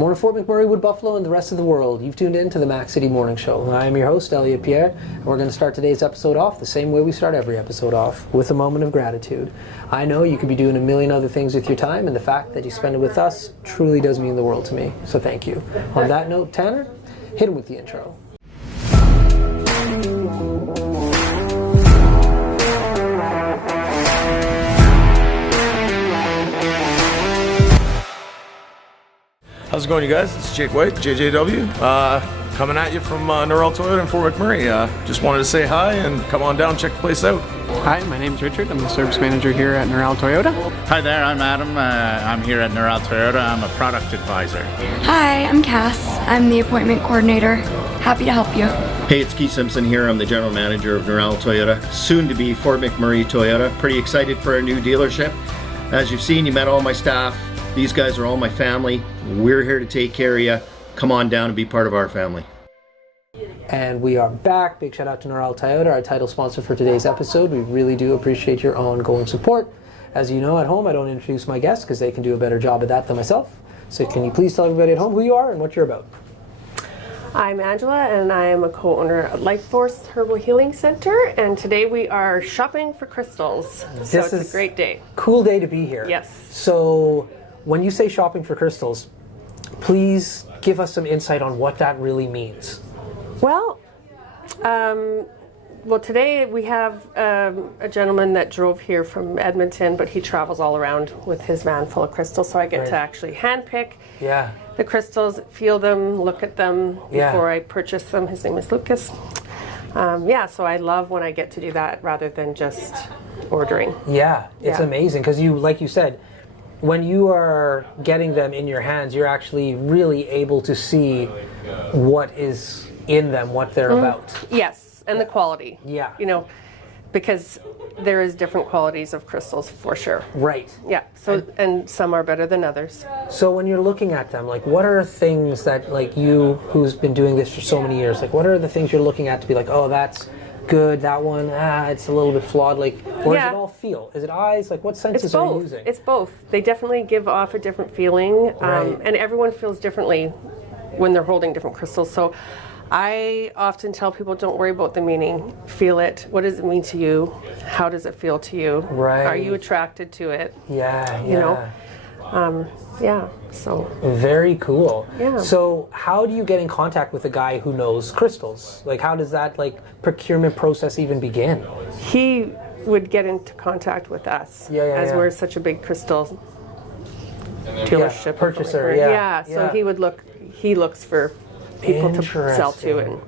Good morning, Fort McMurray, Wood Buffalo, and the rest of the world. You've tuned in to the Mac City Morning Show. I am your host, Elliot Pierre, and we're going to start today's episode off the same way we start every episode off, with a moment of gratitude. I know you could be doing a million other things with your time, and the fact that you spend it with us truly does mean the world to me, so thank you. On that note, Tanner, hit him with the intro. How's it going, you guys? It's Jake White, JJW, coming at you from Norrell Toyota in Fort McMurray. Just wanted to say hi and come on down, check the place out. Hi, my name's Richard. I'm the service manager here at Norrell Toyota. Hi there, I'm Adam. I'm here at Norrell Toyota. I'm a product advisor. Hi, I'm Cass. I'm the appointment coordinator. Happy to help you. Hey, it's Keith Simpson here. I'm the general manager of Norrell Toyota, soon to be Fort McMurray Toyota. Pretty excited for our new dealership. As you've seen, you met all my staff. These guys are all my family. We're here to take care of you. Come on down and be part of our family. And we are back. Big shout out to Norrell Toyota, our title sponsor for today's episode. We really do appreciate your ongoing support. As you know, at home, I don't introduce my guests because they can do a better job at that than myself. So can you please tell everybody at home who you are and what you're about? I'm Angela, and I am a co-owner of Lifeforce Herbal Healing Center, and today we are shopping for crystals. So it's a great day. Cool day to be here. Yes. So when you say shopping for crystals, please give us some insight on what that really means. Well, today we have a gentleman that drove here from Edmonton, but he travels all around with his van full of crystals, so I get to actually handpick the crystals, feel them, look at them before I purchase them. His name is Lucas. So I love when I get to do that rather than just ordering. Yeah, it's amazing because you, like you said, when you are getting them in your hands, you're actually really able to see what is in them, what they're about. Yes, and the quality. Yeah. You know, because there is different qualities of crystals for sure. Right. Yeah. So and some are better than others. So when you're looking at them, like what are things that, like you who's been doing this for so many years, like what are the things you're looking at to be like, oh, that's good, that one, it's a little bit flawed, like, or is it all feel? Is it eyes? Like what senses are you using? It's both. They definitely give off a different feeling, and everyone feels differently when they're holding different crystals. So I often tell people, don't worry about the meaning. Feel it. What does it mean to you? How does it feel to you? Right. Are you attracted to it? Yeah. You know? So. Very cool. Yeah. So how do you get in contact with a guy who knows crystals? Like how does that procurement process even begin? He would get into contact with us as we're such a big crystal dealership. Purchaser. So he looks for people to sell to,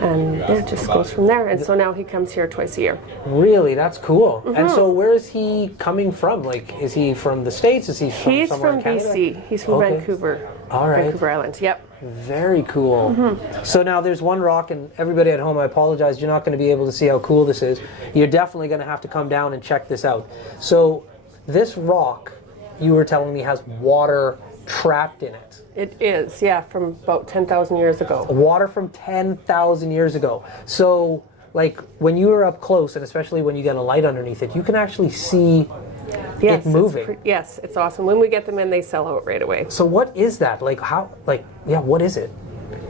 and it just goes from there. And so now he comes here twice a year. Really, that's cool. Mm-hmm. And so where is he coming from? Like, is he from the States? Is he from somewhere in Canada? BC. He's from Vancouver. All right. Vancouver Island. Yep. Very cool. Mm-hmm. So now there's one rock, and everybody at home, I apologize, you're not going to be able to see how cool this is. You're definitely going to have to come down and check this out. So this rock, you were telling me, has water trapped in it. It is, from about 10,000 years ago. Water from 10,000 years ago. So, like, when you are up close, and especially when you get a light underneath it, you can actually see it moving. Yes, it's awesome. When we get them in, they sell out right away. So what is that? Like, how, what is it?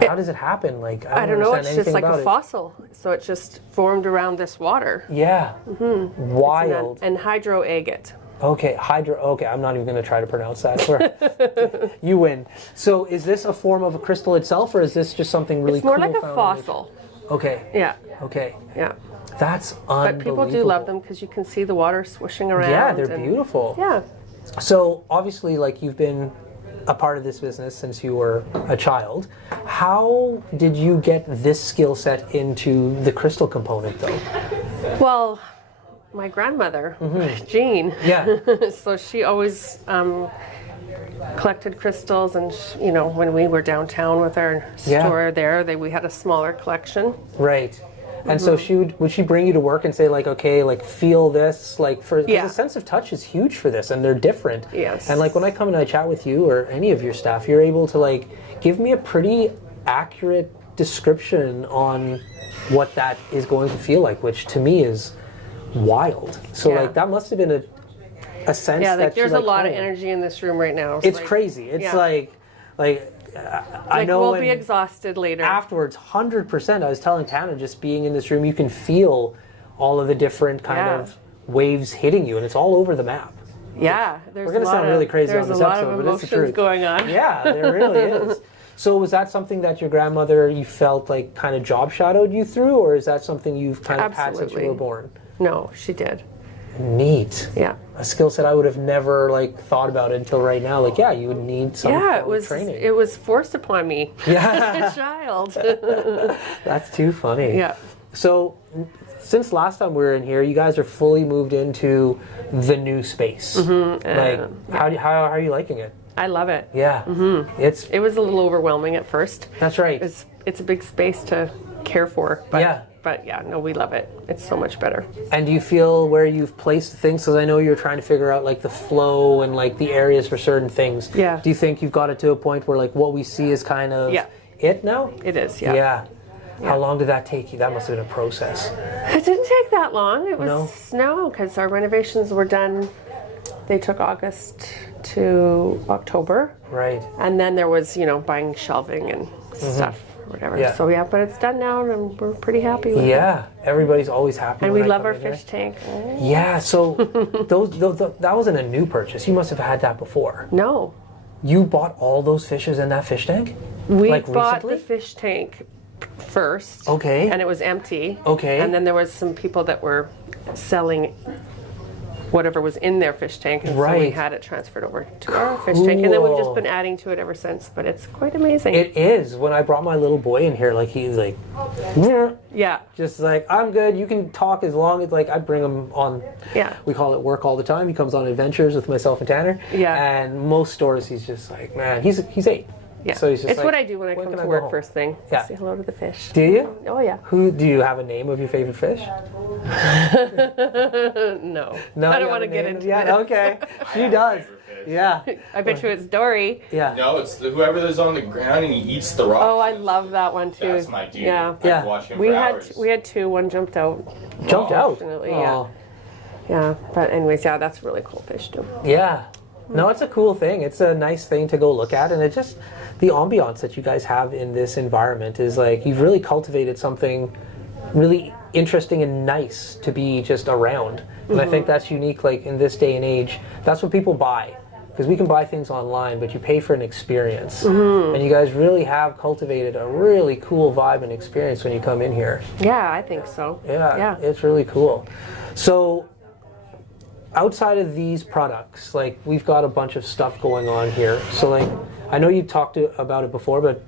How does it happen? Like, I don't know, understand it's just like a about fossil. So it just formed around this water. Yeah. Mm-hmm. Wild. And hydroagate. Okay, I'm not even going to try to pronounce that. You win. So is this a form of a crystal itself, or is this just something really cool? It's more like a fossil. Okay. Yeah. Okay. Yeah. That's unbelievable. But people do love them because you can see the water swishing around. Yeah, they're beautiful. Yeah. So obviously, you've been a part of this business since you were a child. How did you get this skill set into the crystal component, though? Well, my grandmother, Jean. Yeah. So she always collected crystals, and when we were downtown with our store there, we had a smaller collection. Right. And so would she bring you to work and say feel this, because the sense of touch is huge for this, and they're different. Yes. And when I come and I chat with you or any of your staff, you're able to give me a pretty accurate description on what that is going to feel like, which to me is wild. So that must have been a sense that there's a lot of energy in this room right now. It's crazy. It's Like, I know we'll when, be exhausted later. afterwards, 100%. I was telling Tanner, just being in this room, you can feel all of the different kind of waves hitting you, and it's all over the map. Yeah, there's We're going to sound really crazy on this episode, but it's the truth. Going on. Yeah, there really is. So was that something that your grandmother, you felt like kind of job shadowed you through, or is that something you've kind of had since you were born? No, she did. Neat. Yeah. A skill set I would have never like thought about it until right now. Like, yeah, you would need some training. It was forced upon me as a child. That's too funny. Yeah. So since last time we were in here, you guys are fully moved into the new space. How are you liking it? I love it. Yeah. It was a little overwhelming at first. That's right. It's a big space to care for. But yeah, no, we love it. It's so much better. And do you feel where you've placed things, because I know you're trying to figure out like the flow and like the areas for certain things. Yeah. Do you think you've got it to a point where like what we see is kind of it now? It is, Yeah. How long did that take you? That must have been a process. It didn't take that long. It was because our renovations were done. They took August to October. Right. And then there was, buying shelving and stuff or whatever. Yeah. So but it's done now and we're pretty happy with it. Yeah. Everybody's always happy. And when we I love come our in here. fish tank. Yeah. So that wasn't a new purchase. You must have had that before. No. You bought all those fishes in that fish tank? We like bought recently? the fish tank first. Okay. And it was empty. Okay. And then there was some people that were selling whatever was in their fish tank, and so we had it transferred over to our fish tank, and then we've just been adding to it ever since. But it's quite amazing. It is. When I brought my little boy in here, like he's like, just like, I'm good. You can talk as long as like I bring him on. Yeah. We call it work all the time. He comes on adventures with myself and Tanner. Yeah. And most stores, he's just like, man, he's 8. Yeah. So he's just it's like, what I do when I come to work first thing. Yeah. Say hello to the fish. Do you? Oh yeah. Who do you have a name of your favorite fish? No. No. I don't want to get into it. this. Okay. She does. Yeah. I bet you it's Dory. Yeah. No, it's whoever is on the ground and he eats the rocks. Oh, I love that one too. That's my dude. Yeah. I can watch him We for had hours. we had 2. One jumped out. Jumped out. Fortunately, Oh. yeah. But anyways, yeah, that's a really cool fish too. Yeah. No, it's a cool thing. It's a nice thing to go look at, and it just the ambiance that you guys have in this environment is like you've really cultivated something really interesting and nice to be just around. And I think that's unique, like in this day and age. That's what people buy, because we can buy things online, but you pay for an experience. And you guys really have cultivated a really cool vibe and experience when you come in here. Yeah, I think so. Yeah. It's really cool. So outside of these products, like we've got a bunch of stuff going on here. So like, I know you talked about it before, but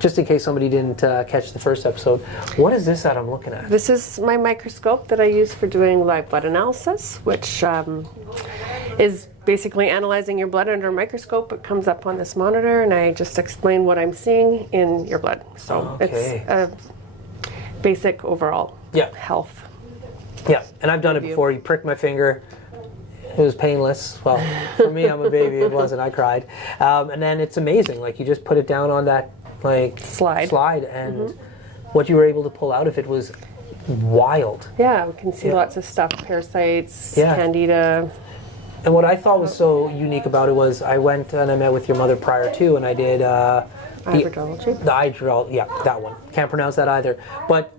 just in case somebody didn't catch the first episode, what is this that I'm looking at? This is my microscope that I use for doing live blood analysis, which is basically analyzing your blood under a microscope. It comes up on this monitor, and I just explain what I'm seeing in your blood. So it's a basic overall health. Yeah, and I've done it before. You prick my finger. It was painless. Well, for me, I'm a baby. It wasn't. I cried. And then it's amazing. Like you just put it down on that like slide, and what you were able to pull out of it was wild. Yeah, we can see lots of stuff: parasites, candida. And what I thought was so unique about it was I went and I met with your mother prior to, and I did hydrology. The hydrology, yeah, that one. Can't pronounce that either. But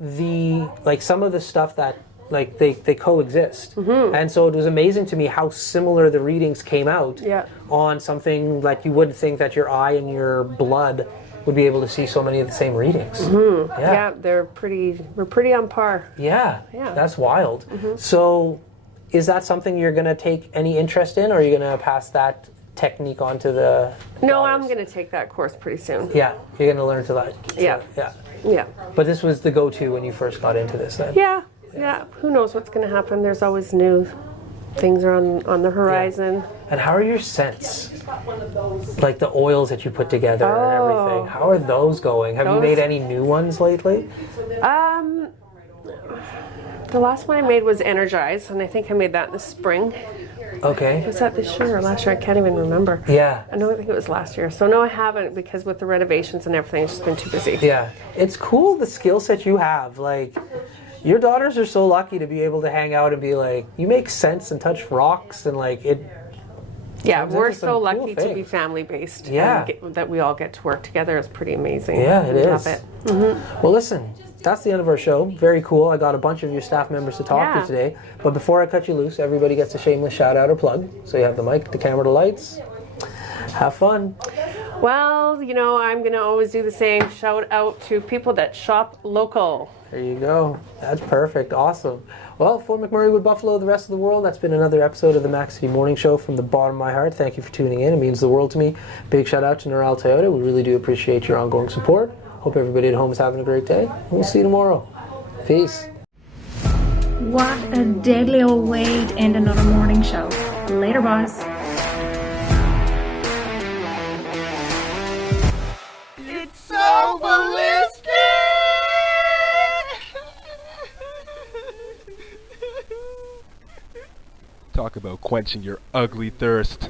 some of the stuff that like they coexist, and so it was amazing to me how similar the readings came out on something like you wouldn't think that your eye and your blood would be able to see so many of the same readings. Yeah, we're pretty on par. Yeah, that's wild. So is that something you're going to take any interest in, or are you going to pass that technique on to the No, daughters? I'm going to take that course pretty soon. Yeah, you're going to learn to that. Yeah. But this was the go-to when you first got into this then? Yeah. Who knows what's going to happen? There's always new things are on the horizon. And how are your scents? Like the oils that you put together and everything. How are those going? Have you made any new ones lately? The last one I made was Energize, and I think I made that in the spring. Okay. Was that this year or last year? I can't even remember. Yeah. I think it was last year. So no, I haven't, because with the renovations and everything, it's just been too busy. Yeah. It's cool the skill set you have. Like, your daughters are so lucky to be able to hang out and be like, you make sense and touch rocks and like it. Yeah, Turns we're into some so cool lucky to be things. family based. Yeah. And that we all get to work together is pretty amazing. Yeah, it We is. love it. Well, listen, that's the end of our show. Very cool. I got a bunch of your staff members to talk to Yeah. today. But before I cut you loose, everybody gets a shameless shout out or plug. So you have the mic, the camera, the lights. Have fun. Well, you know, I'm going to always do the same. Shout out to people that shop local. There you go. That's perfect. Awesome. Well, for McMurray Wood Buffalo, the rest of the world, that's been another episode of the Mac City Morning Show from the bottom of my heart. Thank you for tuning in. It means the world to me. Big shout out to Neural Toyota. We really do appreciate your ongoing support. Hope everybody at home is having a great day. We'll see you tomorrow. Peace. What a deadly old way to end another morning show. Later, boys. It's so ballistic! Talk about quenching your ugly thirst.